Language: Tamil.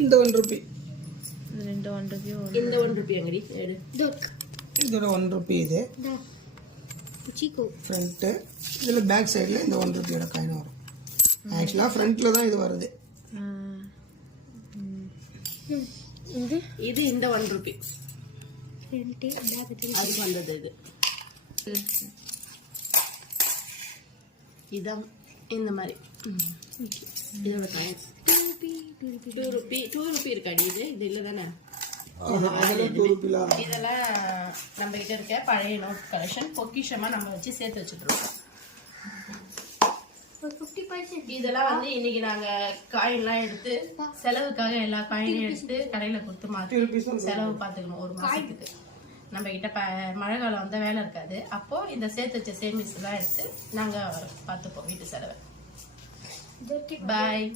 இந்த 1 ரூபி ரெண்டு 1 ரூபி இந்த 1 ரூபி அங்கடி எடு இதோட 1 ரூபி இது சீக்கோ ஃப்ரண்ட் இதுல பேக் சைடுல இந்த 1 ரூபியோட காயின் வரும். ஆக்சுவலா ஃப்ரண்ட்ல தான் இது வருது. இது இந்த 1 ரூபி அது வந்தது. இது இதான் இந்த மாதிரி இதோட காயின் 2 ரூபி இருக்காடி. இது இல்லை தானே? இதெல்லாம் நம்ம கிட்ட இருக்க பழைய நோட் கலெக்ஷன் பொக்கிஷமா நம்ம வச்சு சேர்த்து வச்சுட்டு இதெல்லாம் வந்து இன்னைக்கு நாங்க காயின்லாம் எடுத்து செலவுக்காக எல்லா காயினையும் எடுத்து கடையில கொடுத்து மாத்தி செலவு பார்த்துக்கணும். ஒரு மாசத்துக்கு நம்ம கிட்ட மழை காலம் வந்தா வேலை இருக்காது. அப்போ இந்த சேர்த்து வச்ச சேமிஸ் எல்லாம் எடுத்து நாங்க பார்த்துப்போம் வீட்டு செலவை. பாய்.